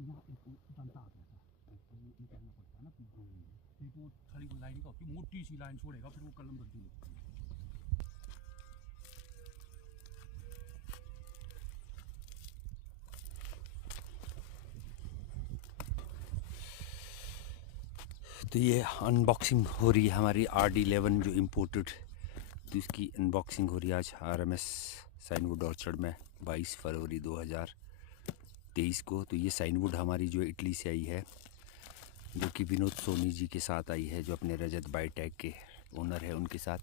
यहाँ एक डंडा आता था, तो वो निकालना पड़ता है ना, फिर वो खाली लाइन का होती है, मोटी सी लाइन छोड़ेगा, फिर वो कलम बनती है। तो ये अनबॉक्सिंग हो रही है हमारी RD11 जो इम्पोर्टेड, तो इसकी अनबॉक्सिंग हो रही है आज RMS साइनवुड ऑर्चर्ड में 22 फरवरी 2023 को। तो ये साइनवुड हमारी जो इटली से आई है, जो कि विनोद सोनी जी के साथ आई है, जो अपने रजत बायोटेक के ओनर है उनके साथ।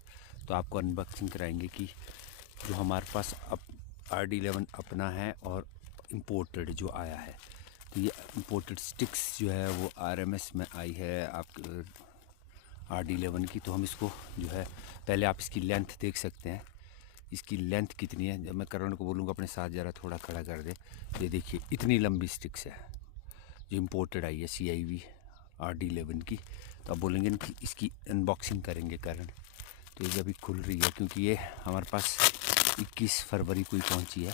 तो आपको अनबॉक्सिंग कराएंगे कि जो हमारे पास अब RD11 अपना है और इम्पोर्टेड जो आया है। तो ये इम्पोर्टेड स्टिक्स जो है वो RMS में आई है आप RD11 की। तो हम इसको जो है, पहले आप इसकी लेंथ देख सकते हैं, इसकी लेंथ कितनी है। जब मैं करण को बोलूँगा अपने साथ ज़रा थोड़ा खड़ा कर दे, ये देखिए इतनी लंबी स्टिक्स है जो इम्पोर्टेड आई है CIV RD11 की। तो आप बोलेंगे कि इसकी अनबॉक्सिंग करेंगे करण, तो ये अभी खुल रही है क्योंकि ये हमारे पास 21 फरवरी को ही पहुँची है।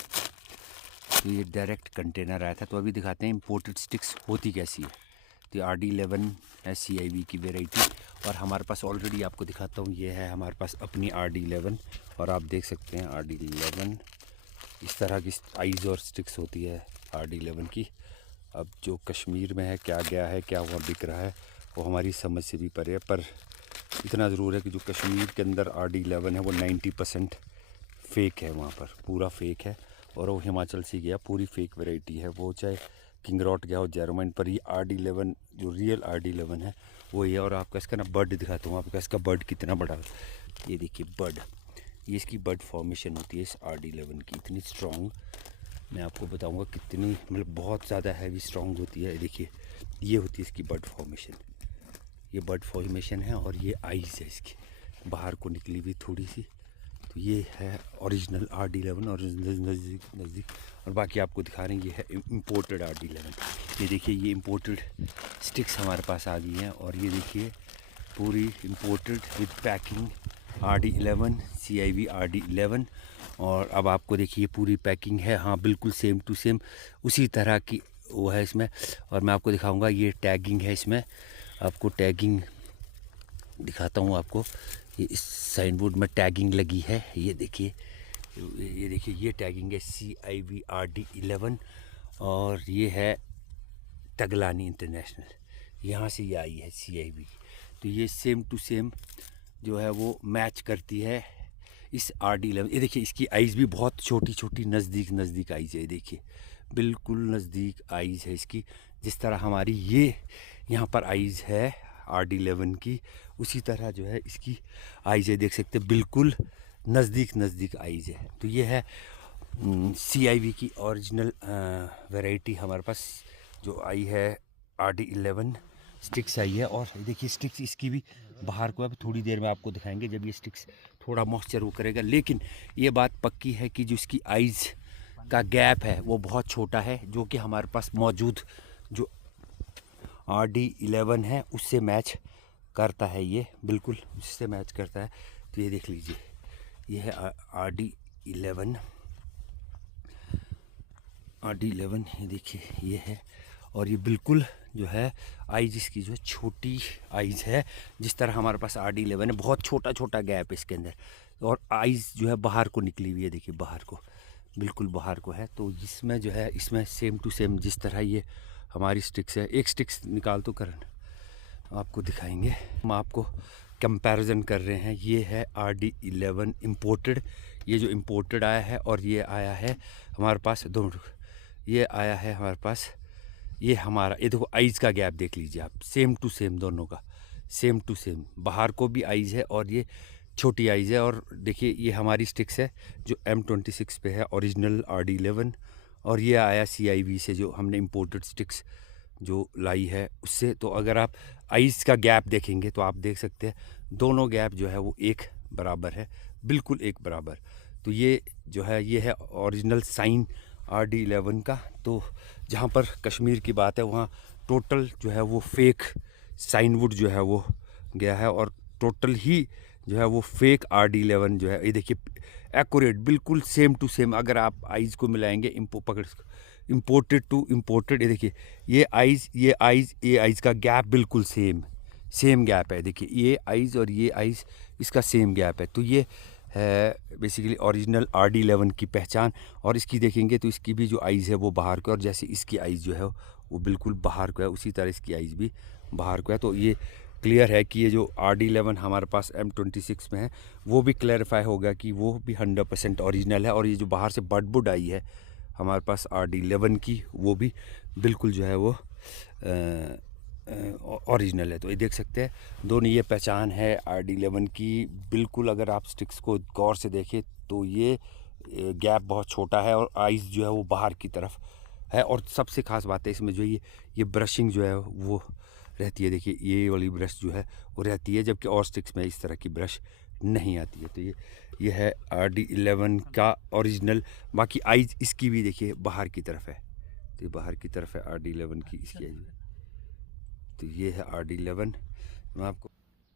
तो ये डायरेक्ट कंटेनर आया था। तो अभी दिखाते हैं इम्पोर्टेड स्टिक्स होती कैसी है। तो RD11 है CIV की वेराइटी, और हमारे पास ऑलरेडी आपको दिखाता हूँ, ये है हमारे पास अपनी RD11। और आप देख सकते हैं RD11 इस तरह की आइज़ और स्टिक्स होती है RD11 की। अब जो कश्मीर में है, क्या गया है, क्या वहाँ बिक रहा है, वो हमारी समझ से भी परे है। पर इतना ज़रूर है कि जो कश्मीर के अंदर RD11 है वो 90% फेक है, वहाँ पर पूरा फेक है। और वो हिमाचल से गया, पूरी फेक वैरायटी है वो, चाहे किंग रॉट गया हो, जेरोमाइन। पर ये RD11 जो रियल RD11 है वो ये। और आपका इसका ना बर्ड दिखाता हूँ आपका, इसका बर्ड कितना बड़ा है। ये देखिए बर्ड, ये इसकी बर्ड फॉर्मेशन होती है इस RD11 की, इतनी स्ट्रॉन्ग। मैं आपको बताऊंगा कितनी, मतलब बहुत ज़्यादा हैवी स्ट्रॉन्ग होती है। देखिए ये होती है इसकी बर्ड फॉर्मेशन, ये बर्ड फॉर्मेशन है। और ये आइज़ है इसकी बाहर को निकली हुई थोड़ी सी। तो ये है ओरिजिनल RD11, और नज़दीक। और बाकी आपको दिखा रहे हैं, ये है इम्पोर्टेड RD11। ये देखिए ये इम्पोर्टेड स्टिक्स हमारे पास आ गई हैं। और ये देखिए पूरी imported with packing RD11 CIV RD11। और अब आपको देखिए पूरी पैकिंग है, हाँ बिल्कुल सेम टू सेम उसी तरह की वो है इसमें। और मैं आपको दिखाऊंगा, ये टैगिंग है इसमें, आपको टैगिंग दिखाता हूँ आपको। ये इस साइनबोर्ड में टैगिंग लगी है, ये देखिए, ये देखिए ये टैगिंग है CIV RD11। और ये है तगलानी इंटरनेशनल, यहाँ से ये आई है CIV। तो ये सेम टू सेम जो है वो मैच करती है इस RD11। ये देखिए इसकी आइज़ भी बहुत छोटी छोटी, नज़दीक नज़दीक आइज़ है, ये देखिए बिल्कुल नज़दीक आइज़ है इसकी। जिस तरह हमारी ये यहाँ पर आइज़ है RD11 की, उसी तरह जो है इसकी आइज़ है, देख सकते हैं बिल्कुल नज़दीक नज़दीक आइज़ है। तो ये है CIV की ओरिजिनल वैरायटी हमारे पास जो आई है RD11 स्टिक्स आई है। और देखिए स्टिक्स इसकी भी बाहर को अब थोड़ी देर में आपको दिखाएंगे जब ये स्टिक्स थोड़ा मॉइस्चर वो करेगा। लेकिन ये बात पक्की है कि जो इसकी आइज़ का गैप है वो बहुत छोटा है, जो कि हमारे पास मौजूद जो RD11 है उससे मैच करता है, ये बिल्कुल उससे मैच करता है। तो ये देख लीजिए, ये है RD11 ये देखिए ये है। और ये बिल्कुल जो है आइज़ इसकी जो है छोटी आइज़ है, जिस तरह हमारे पास RD11 है, बहुत छोटा छोटा गैप है इसके अंदर। और आइज़ जो है बाहर को निकली हुई है, देखिए बाहर को, बिल्कुल बाहर को है। तो इसमें जो है इसमें सेम टू सेम जिस तरह ये हमारी स्टिक्स है, एक स्टिक्स निकाल तो करन आपको दिखाएंगे। हम आपको कंपैरिजन कर रहे हैं, ये है RD11 इम्पोर्टेड, ये जो इम्पोर्टेड आया है, और ये आया है हमारे पास दोनों, ये आया है हमारे पास, ये हमारा, ये देखो आइज़ का गैप देख लीजिए आप, सेम टू सेम दोनों का, सेम टू सेम। बाहर को भी आइज़ है और ये छोटी आइज़ है। और देखिए ये हमारी स्टिक्स है जो M26 पे है, ओरिजिनल RD11। और ये आया CIV से, जो हमने इम्पोर्टेड स्टिक्स जो लाई है उससे। तो अगर आप आइज़ का गैप देखेंगे तो आप देख सकते हैं दोनों गैप जो है वो एक बराबर है, बिल्कुल एक बराबर। तो ये जो है ये है ओरिजिनल साइन RD11 का। तो जहाँ पर कश्मीर की बात है वहाँ टोटल जो है वो फेक साइनवुड जो है वो गया है, और टोटल ही जो है वो फेक RD11 जो है, ये देखिए एक्यूरेट बिल्कुल सेम टू सेम। अगर आप आइज़ को मिलाएंगे, इम्पो पकड़ इम्पोर्टेड टू इम्पोर्टेड, ये देखिए ये आइज़ का गैप बिल्कुल सेम गैप है। देखिए ये आइज़ और ये आइज़ इसका सेम गैप है। तो ये है बेसिकली ओरिजिनल RD11 की पहचान। और इसकी देखेंगे तो इसकी भी जो आइज़ है वो बाहर को है, और जैसे इसकी आइज़ जो है वो बिल्कुल बाहर को है, उसी तरह इसकी आइज़ भी बाहर को है। तो ये क्लियर है कि ये जो RD11 हमारे पास M26 में है वो भी क्लैरिफाई होगा कि वो भी 100% ओरिजिनल है। और ये जो बाहर से बडबुड आई है हमारे पास RD11 की, वो भी बिल्कुल जो है वो ओरिजिनल है। तो ये देख सकते हैं दोनों, ये पहचान है RD11 की बिल्कुल। अगर आप स्टिक्स को गौर से देखें तो ये गैप बहुत छोटा है और आइज़ जो है वो बाहर की तरफ है। और सबसे ख़ास बात है इसमें जो ये ब्रशिंग जो है वो रहती है। देखिए ये वाली ब्रश जो है वो रहती है, जबकि और स्टिक्स में इस तरह की ब्रश नहीं आती है। तो ये है RD11 का ओरिजिनल। बाकी आइज़ इसकी भी देखिए बाहर की तरफ है, तो ये बाहर की तरफ है RD11 की इसकी आइज़। तो ये है RD11। मैं आपको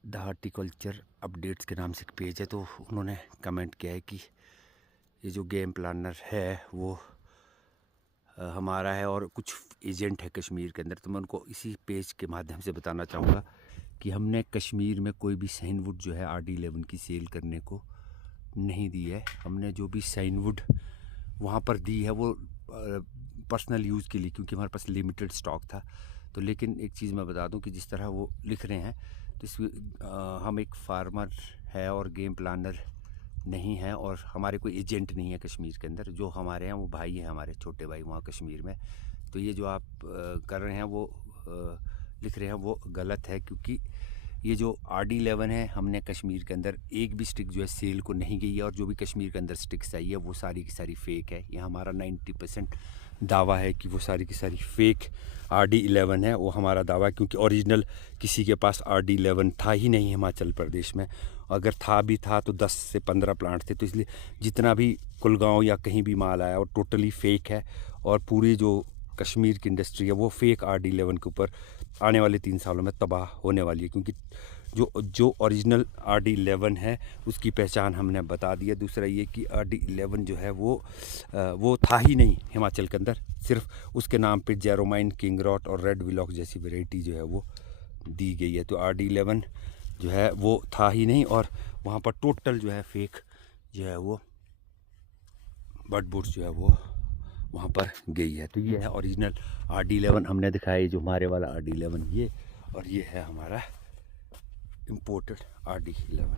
द हार्टिकल्चर अपडेट्स के नाम से एक पेज है, तो उन्होंने कमेंट किया है कि ये जो गेम प्लानर है वो हमारा है और कुछ एजेंट है कश्मीर के अंदर। तो मैं उनको इसी पेज के माध्यम से बताना चाहूँगा कि हमने कश्मीर में कोई भी साइनवुड जो है RD11 की सेल करने को नहीं दी है। हमने जो भी साइनवुड वहाँ पर दी है वो पर्सनल यूज़ के लिए, क्योंकि हमारे पास लिमिटेड स्टॉक था। तो लेकिन एक चीज़ मैं बता दूं कि जिस तरह वो लिख रहे हैं तो हम एक फार्मर है और गेम प्लानर नहीं है, और हमारे कोई एजेंट नहीं है कश्मीर के अंदर। जो हमारे हैं वो भाई हैं, हमारे छोटे भाई वहाँ कश्मीर में। तो ये जो आप कर रहे हैं वो लिख रहे हैं वो गलत है, क्योंकि ये जो RD11 है हमने कश्मीर के अंदर एक भी स्टिक जो है सेल को नहीं गई है। और जो भी कश्मीर के अंदर स्टिक्स आई है वो सारी की सारी फेक है। ये हमारा 90% दावा है कि वो सारी की सारी फेक RD11 है, वो हमारा दावा है। क्योंकि ओरिजिनल किसी के पास RD11 था ही नहीं हिमाचल प्रदेश में। अगर था तो 10 से 15 प्लांट थे। तो इसलिए जितना भी कुलगांव या कहीं भी माल आया वो टोटली फेक है। और पूरी जो कश्मीर की इंडस्ट्री है वो फेक RD11 के ऊपर आने वाले 3 सालों में तबाह होने वाली है। क्योंकि जो ओरिजिनल RD11 है उसकी पहचान हमने बता दी है। दूसरा ये कि RD11 जो है वो था ही नहीं हिमाचल के अंदर, सिर्फ उसके नाम पे जेरोमाइन, किंग रॉट और रेड विलॉक जैसी वैरायटी जो है वो दी गई है। तो RD11 जो है वो था ही नहीं, और वहाँ पर टोटल जो है फेक जो है वो बडबुड्स जो है वो वहाँ पर गई है। तो ये है ओरिजिनल RD11 हमने दिखाया, जो हमारे वाला RD11 ये, और ये है हमारा इम्पोर्टेड RD11।